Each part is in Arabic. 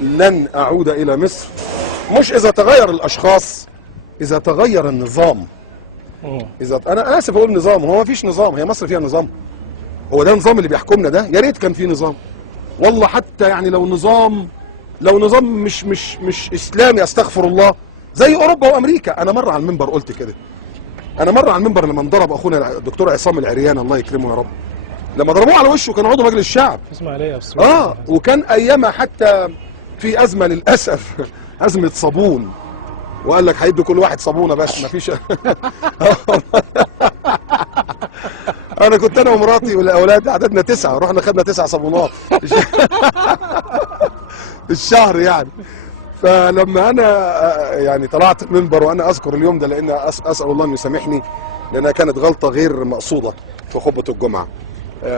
لن اعود الى مصر مش اذا تغير الاشخاص، اذا تغير النظام. اذا انا اسف اقول نظام، هو ما فيش نظام، هي مصر فيها نظام؟ هو ده النظام اللي بيحكمنا ده؟ يا ريت كان في نظام والله، حتى يعني لو نظام، لو نظام مش اسلامي، استغفر الله، زي اوروبا وامريكا. انا مره على المنبر قلت كده، انا مره على المنبر لما انضرب اخونا الدكتور عصام العريان الله يكرمه يا رب، لما ضربوه على وشه كان عضو مجلس الشعب اسماعيليه وكان ايامها حتى في ازمه للاسف ازمه صابون، وقال لك هيدوا كل واحد صابونه بس ما فيش انا كنت انا ومراتي والاولاد عددنا 9، رحنا خدنا 9 صابونات في الشهر يعني. فلما انا يعني طلعت المنبر، وانا اذكر اليوم ده لان اسال الله انه يسامحني لانها كانت غلطه غير مقصوده في خطبه الجمعه.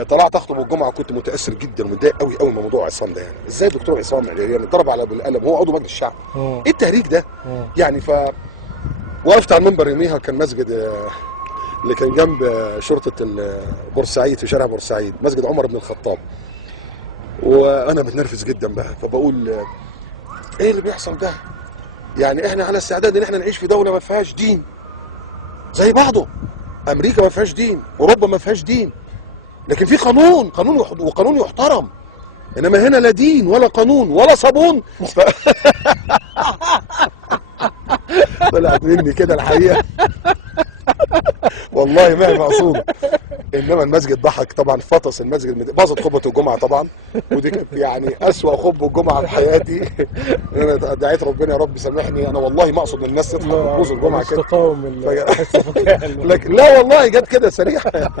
طلعت اخطب الجمعه وكنت متاثر جدا ومتضايق قوي قوي من موضوع عصام ده. يعني ازاي الدكتور عصام يعني اتضرب على بالقلم وهو عضو مجلس الشعب؟ ايه التهريج ده؟ يعني وقفت على المنبر يوميها، كان مسجد اللي كان جنب شرطه بورسعيد في شارع بورسعيد، مسجد عمر بن الخطاب، وانا متنرفز جدا بقى، فبقول ايه اللي بيحصل ده؟ يعني احنا على استعداد ان احنا نعيش في دوله ما فيهاش دين زي بعضه. امريكا ما فيهاش دين، اوروبا ما فيهاش دين، لكن في قانون يحترم. انما هنا لا دين ولا قانون ولا صابون طلعت مني كده الحقيقه والله ما هي مقصوده. انما المسجد ضحك طبعا، فطس المسجد، باظت خطبه الجمعه طبعا، ودي كانت يعني اسوأ خطبه الجمعه في حياتي. انا دعيت ربنا يا رب سامحني، انا والله ما اقصد ان الناس تضحك وتبوظ الجمعه كده. تقاوم لكن لا والله جت كده سريعه